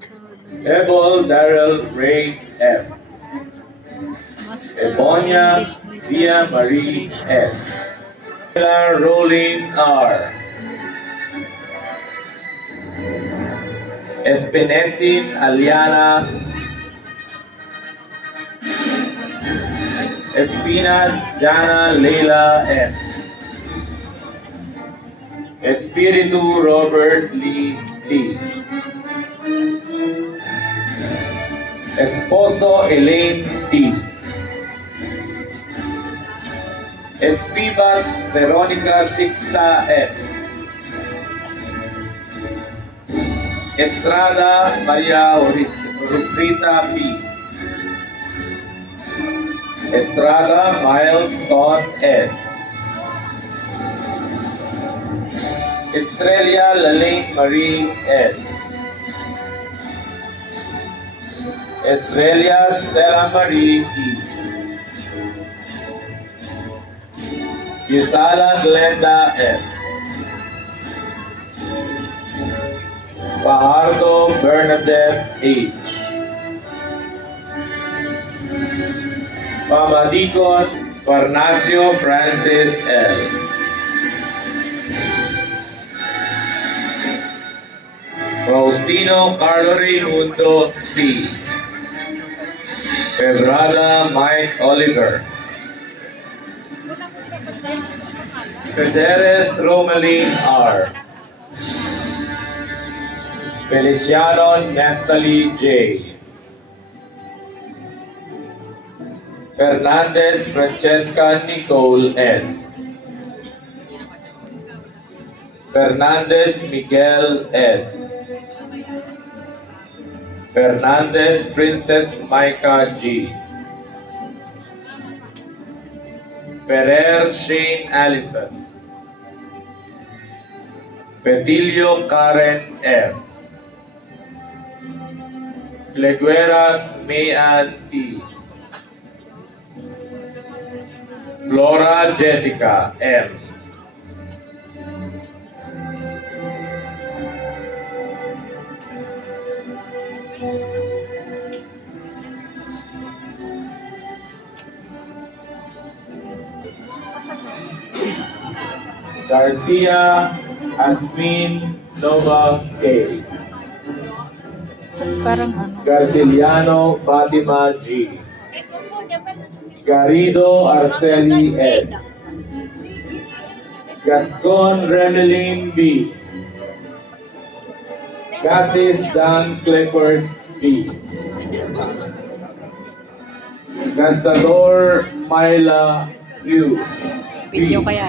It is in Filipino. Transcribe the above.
kasunod. Ebol Daryl Ray F. Master Ebonia Business Via Marie Administration. S. Rolling R. Espinesin Aliana Espinas Jana Leila F. Espiritu Robert Lee C. Esposo Elaine T. Espivas Veronica Sixta F. Estrada Maria Urusrita P. Estrada Milestone S. Estrella Lalaine Marie S. Estrella Stella Marie E. Yusala Glenda F. Fajardo Bernadette H. Pamadicon Farnacio Francis L. Faustino Carlo Raimundo C. Febrada Mike Oliver. Federes Romaline R. Feliciano Neftali J. Fernandez Francesca Nicole S. Fernandez Miguel S. Fernandez Princess Micah G. Ferrer Shane Allison. Fetilio Karen F. Flegueras Mayan T. Flora Jessica M. Garcia Asmin Nova K. Parang ano? Garciliano Fatima G. Garrido Arceli S. Gascon Remeline B. Cassis Dan Clifford B. Gastador Myla U. Video kaya.